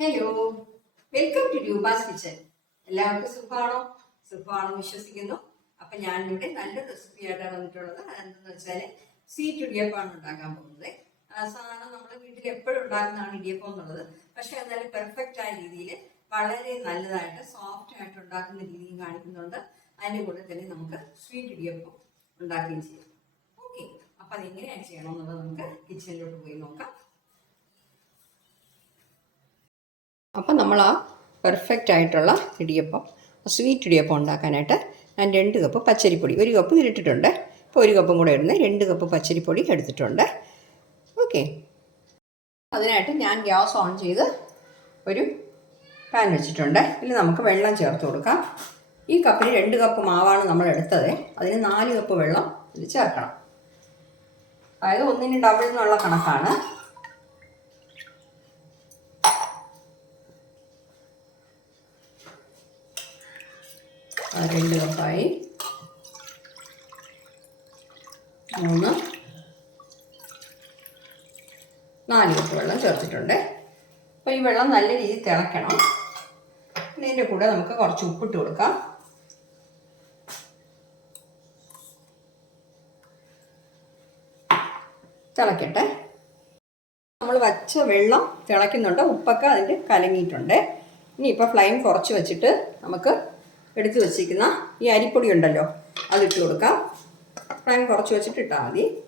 Hello welcome to Roopa's kitchen എല്ലാവർക്കും സുഖമാണോ? സുഖമാണെന്ന് വിശ്വസിക്കുന്നു. അപ്പൊ ഞാൻ ഇവിടെ നല്ല റെസിപ്പി ആയിട്ടാണ് വന്നിട്ടുള്ളത്. അതെന്തെന്ന് വെച്ചാൽ സ്വീറ്റ് ഇടിയപ്പമാണ് ഉണ്ടാക്കാൻ പോകുന്നത്. സാധാരണ നമ്മൾ വീട്ടിൽ എപ്പോഴും ഉണ്ടാക്കുന്നതാണ് ഇടിയപ്പം എന്നുള്ളത്. പക്ഷെ എന്നാലും പെർഫെക്റ്റ് ആയ രീതിയിൽ വളരെ നല്ലതായിട്ട് സോഫ്റ്റ് ആയിട്ട് ഉണ്ടാക്കുന്ന രീതിയും കാണിക്കുന്നുണ്ട്. അതിന്റെ കൂടെ തന്നെ നമുക്ക് സ്വീറ്റ് ഇടിയപ്പം ഉണ്ടാക്കുകയും ചെയ്യാം. ഓക്കെ അപ്പൊ അതെങ്ങനെയാണ് ചെയ്യണമെന്നുള്ളത് നമുക്ക് കിച്ചണിലോട്ട് പോയി നോക്കാം. അപ്പം നമ്മൾ ആ പെർഫെക്റ്റ് ആയിട്ടുള്ള ഇടിയപ്പം സ്വീറ്റ് ഇടിയപ്പം ഉണ്ടാക്കാനായിട്ട് ഞാൻ രണ്ട് കപ്പ് പച്ചരിപ്പൊടി ഒരു കപ്പ് ഇതിലിട്ടിട്ടുണ്ട് ഇപ്പോൾ ഒരു കപ്പും കൂടെ ഇടുന്നത് രണ്ട് കപ്പ് പച്ചരിപ്പൊടി എടുത്തിട്ടുണ്ട്. ഓക്കെ അതിനായിട്ട് ഞാൻ ഗ്യാസ് ഓൺ ചെയ്ത് ഒരു പാൻ വെച്ചിട്ടുണ്ട്. ഇതിൽ നമുക്ക് വെള്ളം ചേർത്ത് കൊടുക്കാം. ഈ കപ്പിന് രണ്ട് കപ്പ് മാവാണ് നമ്മൾ എടുത്തത്. അതിന് നാല് കപ്പ് വെള്ളം ഇതിൽ ചേർക്കണം. അതായത് ഒന്നിന് ഡബിൾ എന്നുള്ള കണക്കാണ്. രണ്ട് കപ്പായി. മൂന്ന്. നാല് കപ്പ് വെള്ളം ചേർത്തിട്ടുണ്ട്. അപ്പോൾ ഈ വെള്ളം നല്ല രീതിയിൽ തിളക്കണം. ഇതിന്റെ കൂടെ നമുക്ക് കുറച്ച് ഉപ്പിട്ട് കൊടുക്കാം. തിളക്കട്ടെ. നമ്മൾ വച്ച വെള്ളം തിളയ്ക്കുന്നുണ്ട് ഉപ്പൊക്കെ അതിൽ കലങ്ങിയിട്ടുണ്ട്. ഇനിയിപ്പോൾ ഫ്ലെയിം കുറച്ച് വെച്ചിട്ട് നമുക്ക് എടുത്തു വച്ചിരിക്കുന്ന ഈ അരിപ്പൊടി ഉണ്ടല്ലോ അതിട്ട് കൊടുക്കാം. ഫ്ലെയിം കുറച്ച് വെച്ചിട്ട് ഇട്ടാൽ മതി.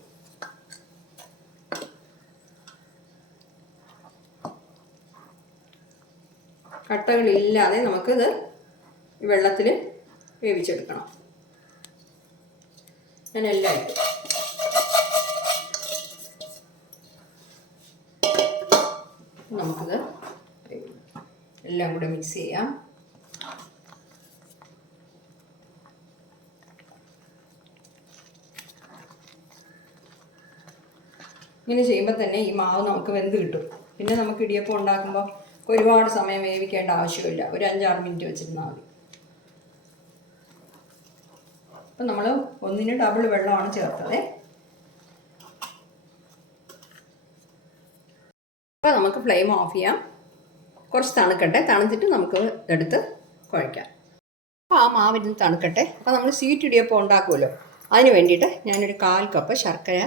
കട്ടകളില്ലാതെ നമുക്കിത് വെള്ളത്തിൽ വേവിച്ചെടുക്കണം. ഞാൻ എല്ലാം ഇട്ടു. നമുക്കിത് എല്ലാം കൂടെ മിക്സ് ചെയ്യാം. ഇങ്ങനെ ചെയ്യുമ്പോൾ തന്നെ ഈ മാവ് നമുക്ക് വെന്ത് കിട്ടും. പിന്നെ നമുക്ക് ഇടിയപ്പം ഉണ്ടാക്കുമ്പോൾ ഒരുപാട് സമയം വേവിക്കേണ്ട ആവശ്യമില്ല. ഒരു അഞ്ചാറ് മിനിറ്റ് വെച്ചിരുന്നാൽ മതി. അപ്പം നമ്മൾ ഒന്നിന് ഡബിൾ വെള്ളമാണ് ചേർത്തത്. അപ്പോൾ നമുക്ക് ഫ്ലെയിം ഓഫ് ചെയ്യാം. കുറച്ച് തണുക്കട്ടെ. തണുത്തിട്ട് നമുക്ക് എടുത്ത് കുഴയ്ക്കാം. അപ്പോൾ ആ മാവിന് തണുക്കട്ടെ. അപ്പോൾ നമ്മൾ സ്വീറ്റ് ഇടിയപ്പം ഉണ്ടാക്കുമല്ലോ അതിന് വേണ്ടിയിട്ട് ഞാനൊരു കാൽ കപ്പ് ശർക്കര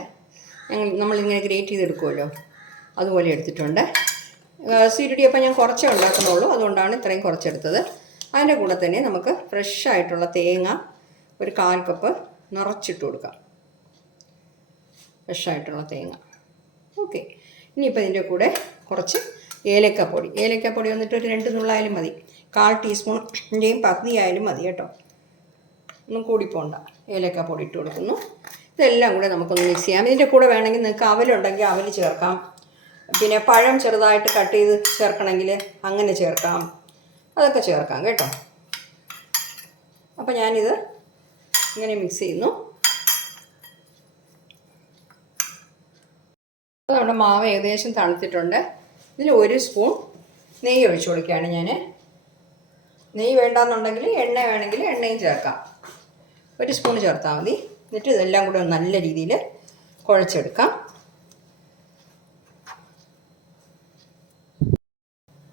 ഞങ്ങൾ നമ്മളിങ്ങനെ ഗ്രേറ്റ് ചെയ്തെടുക്കുമല്ലോ അതുപോലെ എടുത്തിട്ടുണ്ട്. സ്വീറ്റ് അപ്പം ഞാൻ കുറച്ചേ ഉണ്ടാക്കുന്നുള്ളൂ. അതുകൊണ്ടാണ് ഇത്രയും കുറച്ചെടുത്തത്. അതിന്റെ കൂടെ തന്നെ നമുക്ക് ഫ്രഷ് ആയിട്ടുള്ള തേങ്ങ ഒരു കാൽ കപ്പ് നിറച്ചിട്ട് കൊടുക്കാം. ഫ്രഷ് ആയിട്ടുള്ള തേങ്ങ. ഓക്കെ. ഇനിയിപ്പോൾ ഇതിന്റെ കൂടെ കുറച്ച് ഏലക്കപ്പൊടി. ഏലക്കപ്പൊടി വന്നിട്ട് ഒരു രണ്ട് നുള്ളായാലും മതി. കാൽ ടീസ്പൂണിന്റെയും പകുതി ആയാലും മതി കേട്ടോ. ഒന്നും കൂടിപ്പോണ്ട ഏലക്കപ്പൊടി ഇട്ട് കൊടുക്കുന്നു. ഇതെല്ലാം കൂടെ നമുക്കൊന്ന് മിക്സ് ചെയ്യാം. ഇതിന്റെ കൂടെ വേണമെങ്കിൽ നിങ്ങൾക്ക് അവലുണ്ടെങ്കിൽ അവൽ ചേർക്കാം. പിന്നെ പഴം ചെറുതായിട്ട് കട്ട് ചെയ്ത് ചേർക്കണമെങ്കിൽ അങ്ങനെ ചേർക്കാം. അതൊക്കെ ചേർക്കാം കേട്ടോ. അപ്പോൾ ഞാനിത് ഇങ്ങനെ മിക്സ് ചെയ്യുന്നു. അപ്പോൾ നമ്മുടെ മാവ് ഏകദേശം തണുത്തിട്ടുണ്ട്. ഇതിൽ ഒരു സ്പൂൺ നെയ്യ് ഒഴിച്ചു കൊടുക്കുകയാണ് ഞാൻ നെയ്യ് വേണ്ടാന്നുണ്ടെങ്കിൽ എണ്ണ വേണമെങ്കിൽ എണ്ണയും ചേർക്കാം. ഒരു സ്പൂൺ ചേർത്താൽ മതി. എന്നിട്ട് ഇതെല്ലാം കൂടെ നല്ല രീതിയിൽ കുഴച്ചെടുക്കാം.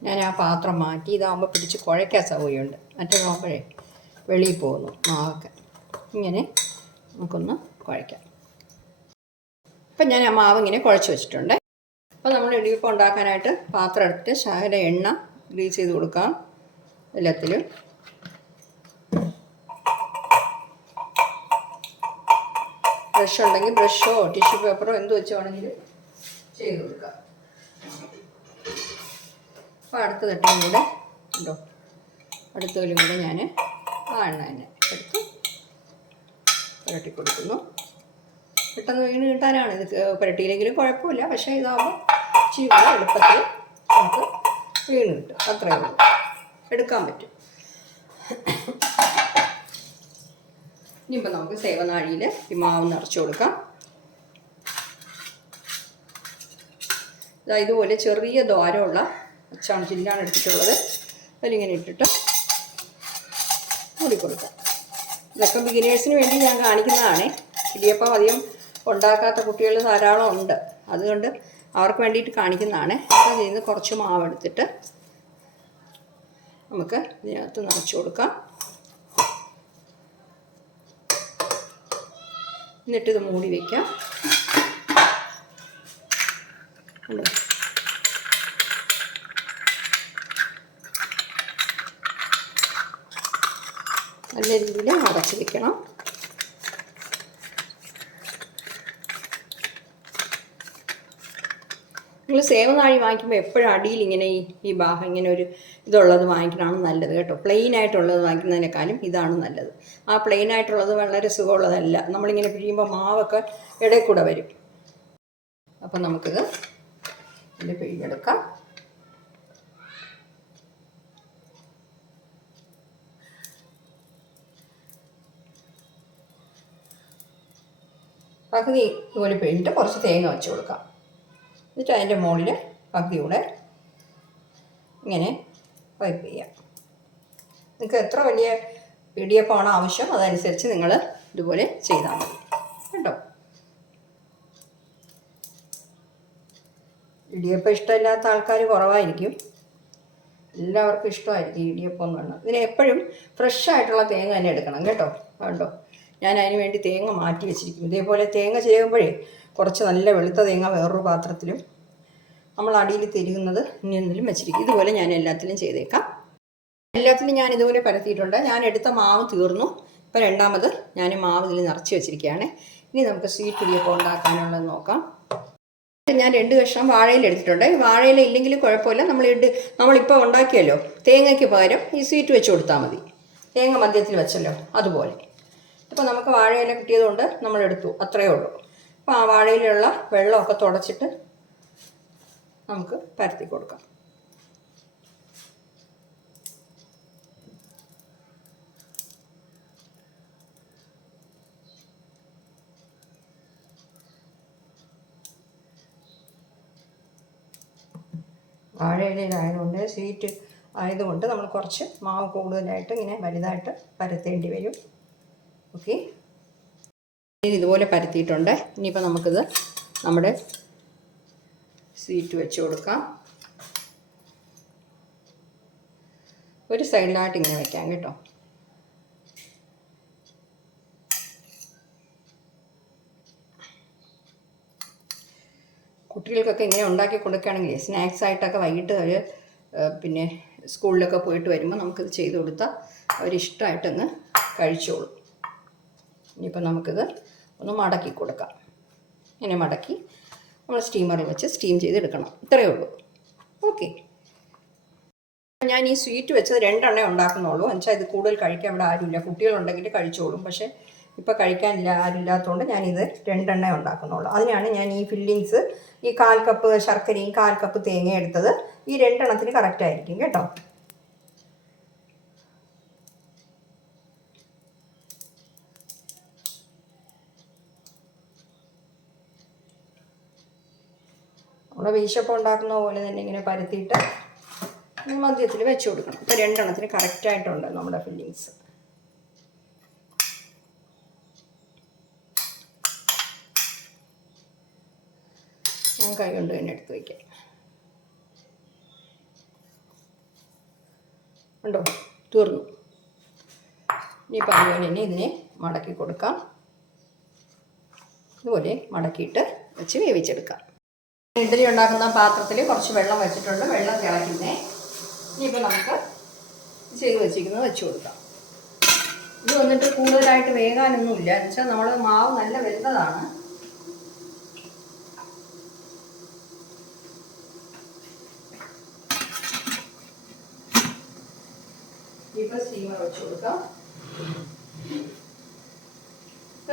ഞാൻ ആ പാത്രം മാറ്റി ഇതാകുമ്പോൾ പിടിച്ച് കുഴയ്ക്കാൻ സൗകര്യമുണ്ട്. മറ്റേതാകുമ്പോഴേ വെളിയിൽ പോകുന്നു മാവൊക്കെ. ഇങ്ങനെ നമുക്കൊന്ന് കുഴയ്ക്കാം. അപ്പം ഞാൻ ആ മാവ് ഇങ്ങനെ കുഴച്ച് വെച്ചിട്ടുണ്ട്. അപ്പോൾ നമ്മൾ ഇടിയപ്പം ഉണ്ടാക്കാനായിട്ട് പാത്രം എടുത്തിട്ട് ശകല എണ്ണ ഗ്രീസ് ചെയ്ത് കൊടുക്കാം. എല്ലാത്തിലും. ബ്രഷ് ഉണ്ടെങ്കിൽ ബ്രഷോ ടിഷ്യൂ പേപ്പറോ എന്ത് വെച്ച് വേണമെങ്കിലും ചെയ്ത് കൊടുക്കാം. അപ്പോൾ അടുത്ത തട്ടും കൂടെ ഉണ്ടോ? അടുത്തതിലും കൂടെ ഞാൻ ആ എണ്ണ തന്നെ എടുത്ത് പുരട്ടി കൊടുക്കുന്നു. പെട്ടെന്ന് വീണ് കിട്ടാനാണ്. ഇത് പുരട്ടിയില്ലെങ്കിലും കുഴപ്പമില്ല. പക്ഷേ ഇതാകുമ്പോൾ കൂടെ എളുപ്പത്തിൽ നമുക്ക് വീണ് കിട്ടും. അത്രയേ ഉള്ളൂ. എടുക്കാൻ പറ്റും. ഇനിയിപ്പോൾ നമുക്ക് സേവനാഴിയിൽ ഈ മാവ് നിറച്ച് കൊടുക്കാം. ഇതാ ഇതുപോലെ ചെറിയ ദ്വാരമുള്ള അച്ചാണ് ചില്ലാണ് എടുത്തിട്ടുള്ളത്. അതിലിങ്ങനെ ഇട്ടിട്ട് മൂടിക്കൊടുക്കാം ഇതൊക്കെ ബിഗിനേഴ്സിന് വേണ്ടി ഞാൻ കാണിക്കുന്നതാണ്. ഇടിയപ്പം അധികം ഉണ്ടാക്കാത്ത കുട്ടികൾ ധാരാളം ഉണ്ട്. അതുകൊണ്ട് അവർക്ക് വേണ്ടിയിട്ട് കാണിക്കുന്നതാണ്. അപ്പോൾ ഇതിൽ നിന്ന് കുറച്ച് മാവെടുത്തിട്ട് നമുക്ക് ഇതിനകത്ത് നിറച്ച് കൊടുക്കാം. എന്നിട്ട് ഇത് മൂടി വയ്ക്കാം കണ്ടോ? നല്ല രീതിയിൽ അടച്ച് വെക്കണം നിങ്ങൾ സേവനാഴി വാങ്ങിക്കുമ്പോൾ എപ്പോഴും അടിയിൽ ഇങ്ങനെ ഈ ഭാഗം ഇങ്ങനെ ഒരു ഇതുള്ളത് വാങ്ങിക്കണമാണ് നല്ലത് കേട്ടോ. പ്ലെയിൻ ആയിട്ടുള്ളത് വാങ്ങിക്കുന്നതിനേക്കാളും ഇതാണ് നല്ലത്. ആ പ്ലെയിൻ ആയിട്ടുള്ളത് വളരെ സുഖമുള്ളതല്ല. നമ്മളിങ്ങനെ പിഴിയുമ്പോൾ മാവൊക്കെ ഇടയിൽ കൂടെ വരും. അപ്പം നമുക്കിത് ഇതിൽ പിഴിഞ്ഞെടുക്കാം. പകുതി ഇതുപോലെ പിഴിഞ്ഞിട്ട് കുറച്ച് തേങ്ങ വെച്ച് കൊടുക്കാം. എന്നിട്ട് അതിന്റെ മുകളിൽ പകുതി ഇങ്ങനെ പൈപ്പ് ചെയ്യാം നിങ്ങൾക്ക് എത്ര വലിയ പി ഡി എഫ് ആണ് ആവശ്യം അതനുസരിച്ച് നിങ്ങൾ ഇതുപോലെ ചെയ്താൽ മതി. കേട്ടോ? ഇടിയപ്പം ഇഷ്ടമില്ലാത്ത ആൾക്കാർ കുറവായിരിക്കും. എല്ലാവർക്കും ഇഷ്ടമായിരിക്കും ഇടിയപ്പം എന്ന് പറഞ്ഞാൽ. ഇതിന് എപ്പോഴും ഫ്രഷ് ആയിട്ടുള്ള തേങ്ങ തന്നെ എടുക്കണം കേട്ടോ. കണ്ടോ? ഞാൻ അതിന് വേണ്ടി തേങ്ങ മാറ്റി വെച്ചിരിക്കും ഇതേപോലെ തേങ്ങ ചെയ്യുമ്പോഴേ കുറച്ച് നല്ല വെളുത്ത തേങ്ങ വേറൊരു പാത്രത്തിലും നമ്മൾ അടിയിൽ തിരിയുന്നത് ഇനിയൊന്നിലും വെച്ചിരിക്കും. ഇതുപോലെ ഞാൻ എല്ലാത്തിലും ചെയ്തേക്കാം. എല്ലാത്തിലും ഞാൻ ഇതുപോലെ പരത്തിയിട്ടുണ്ട്. ഞാൻ എടുത്ത മാവ് തീർന്നു. ഇപ്പോൾ രണ്ടാമത് ഞാൻ മാവ് ഇതിൽ നിറച്ച് വെച്ചിരിക്കുകയാണ്. ഇനി നമുക്ക് സ്വീറ്റ് ഇടിയപ്പം ഉണ്ടാക്കാനുള്ളത് നോക്കാം. ഞാൻ രണ്ട് കഷ്ണം വാഴയിൽ എടുത്തിട്ടുണ്ട്. വാഴയില ഇല്ലെങ്കിൽ കുഴപ്പമില്ല. നമ്മൾ ഇട്ട് നമ്മളിപ്പോൾ ഉണ്ടാക്കിയല്ലോ. തേങ്ങയ്ക്ക് പകരം ഈ സ്വീറ്റ് വെച്ച് കൊടുത്താൽ മതി. തേങ്ങ മധ്യത്തിൽ വെച്ചല്ലോ. അതുപോലെ. അപ്പോൾ നമുക്ക് വാഴയില കിട്ടിയതുകൊണ്ട് നമ്മളെടുത്തു അത്രയേ ഉള്ളൂ. അപ്പോൾ ആ വാഴയിലുള്ള വെള്ളമൊക്കെ തുടച്ചിട്ട് നമുക്ക് പരത്തി കൊടുക്കാം. വാഴയിലയിലായതുകൊണ്ട് സ്വീറ്റ് ആയതുകൊണ്ട് നമ്മൾ കുറച്ച് മാവ് കൂടുതലായിട്ട് ഇങ്ങനെ വലുതായിട്ട് പരത്തേണ്ടി വരും. ഓക്കെ ഇതുപോലെ പരത്തിയിട്ടുണ്ട്. ഇനിയിപ്പോൾ നമുക്കിത് നമ്മുടെ സ്വീറ്റ് വെച്ച് കൊടുക്കാം. ഒരു സൈഡിലായിട്ട് ഇങ്ങനെ വെക്കാം കേട്ടോ. കുട്ടികൾക്കൊക്കെ ഇങ്ങനെ ഉണ്ടാക്കി കൊടുക്കുകയാണെങ്കിൽ സ്നാക്സ് ആയിട്ടൊക്കെ വൈകിട്ട് അവർ പിന്നെ സ്കൂളിലൊക്കെ പോയിട്ട് വരുമ്പോൾ നമുക്കിത് ചെയ്ത് കൊടുത്താൽ അവരിഷ്ടമായിട്ടങ്ങ് കഴിച്ചോളും. ഇനിയിപ്പോൾ നമുക്കിത് ഒന്ന് മടക്കി കൊടുക്കാം. ഇങ്ങനെ മടക്കി നമ്മൾ സ്റ്റീമറിൽ വെച്ച് സ്റ്റീം ചെയ്തെടുക്കണം. ഇത്രയേ ഉള്ളൂ. ഓക്കെ ഞാൻ ഈ സ്വീറ്റ് വെച്ചത് രണ്ടെണ്ണേ ഉണ്ടാക്കുന്നുള്ളൂ. എന്നുവെച്ചാൽ ഇത് കൂടുതൽ കഴിക്കാൻ ഇവിടെ ആരുമില്ല. കുട്ടികളുണ്ടെങ്കിൽ കഴിച്ചോളും. പക്ഷേ ഇപ്പോൾ കഴിക്കാനില്ല ആരുമില്ലാത്തതുകൊണ്ട് ഞാനിത് രണ്ടെണ്ണേ ഉണ്ടാക്കുന്നുള്ളൂ. അതിനാണ് ഞാൻ ഈ ഫില്ലിങ്സ് ഈ കാൽ കപ്പ് ശർക്കരയും കാൽ കപ്പ് തേങ്ങയും എടുത്തത്. ഈ രണ്ടെണ്ണത്തിന് കറക്റ്റ് ആയിരിക്കും കേട്ടോ. നമ്മുടെ വീശപ്പം ഉണ്ടാക്കുന്ന പോലെ തന്നെ ഇങ്ങനെ പരത്തിയിട്ട് മധ്യത്തിൽ വെച്ച് കൊടുക്കണം. ഇപ്പോൾ രണ്ടെണ്ണത്തിന് കറക്റ്റായിട്ടുണ്ട് നമ്മുടെ ഫില്ലിങ്സ് ഞാൻ കൈ കൊണ്ട് തന്നെ എടുത്ത് വയ്ക്കാം ഉണ്ടോ? തീർന്നു. ഇനി പറയുവാൻ തന്നെ ഇതിനെ മടക്കി കൊടുക്കാം. ഇതുപോലെ മടക്കിയിട്ട് വെച്ച് വേവിച്ചെടുക്കാം. ഇഡ്ഡലി ഉണ്ടാക്കുന്ന പാത്രത്തിൽ കുറച്ച് വെള്ളം വെച്ചിട്ടുണ്ട്. വെള്ളം തിളയ്ക്കുന്നേ. ഇനിയിപ്പോൾ നമുക്ക് ചെയ്ത് വെച്ചിരിക്കുന്നത് വെച്ച് കൊടുക്കാം. ഇത് വന്നിട്ട് കൂടുതലായിട്ട് വേകാനൊന്നുമില്ല. എന്ന് വെച്ചാൽ നമ്മൾ മാവ് നല്ല വലുതാണ് ഇപ്പോൾ സ്റ്റീമർ വെച്ച് കൊടുക്കാം.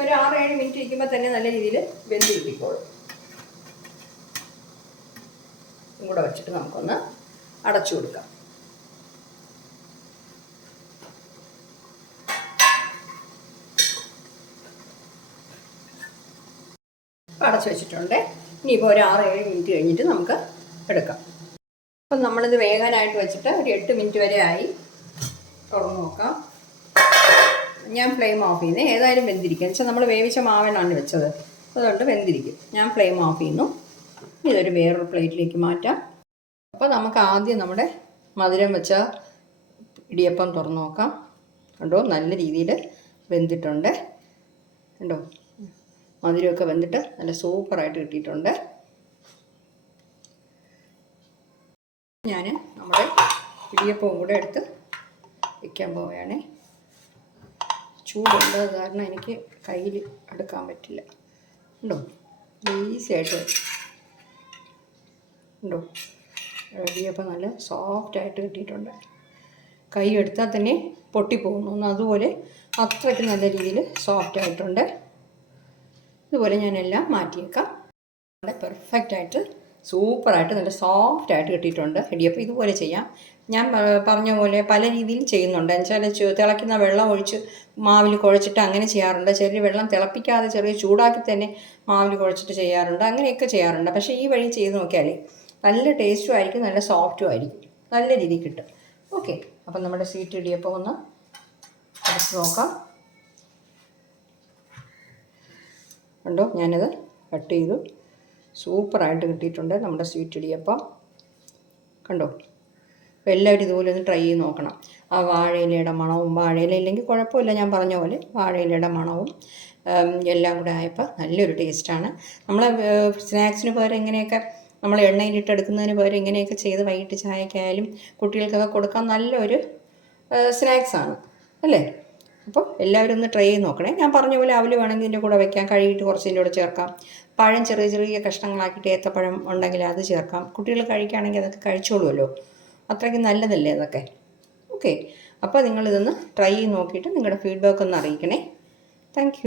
ഒരു ആറ് ഏഴ് മിനിറ്റ് ഇരിക്കുമ്പോൾ തന്നെ നല്ല രീതിയിൽ വെന്ത് കിട്ടിക്കോളും. ഇതും കൂടെ വെച്ചിട്ട് നമുക്കൊന്ന് അടച്ചു കൊടുക്കാം. അടച്ചു വെച്ചിട്ടുണ്ട്. ഇനിയിപ്പോൾ ഒരു ആറ് ഏഴ് മിനിറ്റ് കഴിഞ്ഞിട്ട് നമുക്ക് എടുക്കാം. അപ്പം നമ്മളിത് വേകാനായിട്ട് വെച്ചിട്ട് ഒരു എട്ട് മിനിറ്റ് വരെ ആയി. തുറന്നു നോക്കാം. ഞാൻ ഫ്ലെയിം ഓഫ് ചെയ്യുന്നത് ഏതായാലും വെന്തിരിക്കുക എന്ന് വെച്ചാൽ നമ്മൾ വേവിച്ച മാവനാണ് വെച്ചത്. അതുകൊണ്ട് വെന്തിരിക്കും. ഞാൻ ഫ്ലെയിം ഓഫ് ചെയ്യുന്നു. ഇതൊരു വേറൊരു പ്ലേറ്റിലേക്ക് മാറ്റാം. അപ്പോൾ നമുക്ക് ആദ്യം നമ്മുടെ മധുരം വെച്ച ഇടിയപ്പം തുറന്നു നോക്കാം. കണ്ടോ? നല്ല രീതിയിൽ വെന്തിട്ടുണ്ട്. കണ്ടോ? മധുരമൊക്കെ വെന്തിട്ട് നല്ല സൂപ്പറായിട്ട് കിട്ടിയിട്ടുണ്ട്. ഞാൻ നമ്മുടെ ഇടിയപ്പവും കൂടെ എടുത്ത് വയ്ക്കാൻ പോവുകയാണ്. ചൂടുണ്ട്. കാരണം എനിക്ക് കയ്യിൽ എടുക്കാൻ പറ്റില്ല. ഉണ്ടോ ഈസി ആയിട്ട് ഉണ്ടോ ഇടിയപ്പം നല്ല സോഫ്റ്റായിട്ട് കിട്ടിയിട്ടുണ്ട്. കൈ എടുത്താൽ തന്നെ പൊട്ടിപ്പോകുന്നു അതുപോലെ അത്രയ്ക്ക് നല്ല രീതിയിൽ സോഫ്റ്റ് ആയിട്ടുണ്ട്. ഇതുപോലെ ഞാനെല്ലാം മാറ്റിയേക്കാം. നല്ല പെർഫെക്റ്റ് ആയിട്ട് സൂപ്പറായിട്ട് നല്ല സോഫ്റ്റ് ആയിട്ട് കിട്ടിയിട്ടുണ്ട്. ഇടിയപ്പം ഇതുപോലെ ചെയ്യാം. ഞാൻ പറഞ്ഞ പോലെ പല രീതിയിൽ ചെയ്യുന്നുണ്ട്. എന്നുവെച്ചാൽ തിളയ്ക്കുന്ന വെള്ളം ഒഴിച്ച് മാവിൽ കുഴച്ചിട്ട് അങ്ങനെ ചെയ്യാറുണ്ട്. ചെറിയ വെള്ളം തിളപ്പിക്കാതെ ചെറിയ ചൂടാക്കി തന്നെ മാവിൽ കുഴച്ചിട്ട് ചെയ്യാറുണ്ട്. അങ്ങനെയൊക്കെ ചെയ്യാറുണ്ട്. പക്ഷേ ഈ വഴി ചെയ്ത് നോക്കിയാലേ നല്ല ടേസ്റ്റും ആയിരിക്കും നല്ല സോഫ്റ്റും ആയിരിക്കും. നല്ല രീതിയിൽ കിട്ടും. ഓക്കെ അപ്പം നമ്മുടെ സ്വീറ്റ് ഇടിയപ്പം ഒന്ന് അടച്ച് നോക്കാം. കണ്ടോ? ഞാനത് കട്ട് ചെയ്തു. സൂപ്പറായിട്ട് കിട്ടിയിട്ടുണ്ട് നമ്മുടെ സ്വീറ്റ് ഇടിയപ്പം. കണ്ടോ? അപ്പോൾ എല്ലാവരും ഇതുപോലെ ഒന്ന് ട്രൈ ചെയ്ത് നോക്കണം. ആ വാഴയിലയുടെ മണവും വാഴയില ഇല്ലെങ്കിൽ കുഴപ്പമില്ല ഞാൻ പറഞ്ഞ പോലെ വാഴയിലയുടെ മണവും എല്ലാം കൂടെ ആയപ്പോൾ നല്ലൊരു ടേസ്റ്റാണ് നമ്മൾ സ്നാക്സിന് പകരം ഇങ്ങനെയൊക്കെ നമ്മൾ എണ്ണയിലിട്ട് എടുക്കുന്നതിന് പകരം ഇങ്ങനെയൊക്കെ ചെയ്ത് വൈകിട്ട് ചായക്കായാലും കുട്ടികൾക്കൊക്കെ കൊടുക്കാൻ നല്ലൊരു സ്നാക്സാണ് അല്ലേ? അപ്പോൾ എല്ലാവരും ഒന്ന് ട്രൈ ചെയ്ത് നോക്കണേ. ഞാൻ പറഞ്ഞ പോലെ അവൽ വേണമെങ്കിൽ ഇതിന്റെ കൂടെ വെക്കാം. കഴുകിയിട്ട് കുറച്ചിന്റെ കൂടെ ചേർക്കാം. പഴം ചെറിയ ചെറിയ കഷ്ണങ്ങളാക്കിയിട്ട് ഏത്തപ്പഴം ഉണ്ടെങ്കിൽ അത് ചേർക്കാം. കുട്ടികൾ കഴിക്കുകയാണെങ്കിൽ അതൊക്കെ കഴിച്ചോളുമല്ലോ. അത്രയ്ക്ക് നല്ലതല്ലേ അതൊക്കെ? ഓക്കെ അപ്പോൾ നിങ്ങളിതൊന്ന് ട്രൈ ചെയ്ത് നോക്കിയിട്ട് നിങ്ങളുടെ ഫീഡ്ബാക്ക് ഒന്ന് അറിയിക്കണേ. താങ്ക്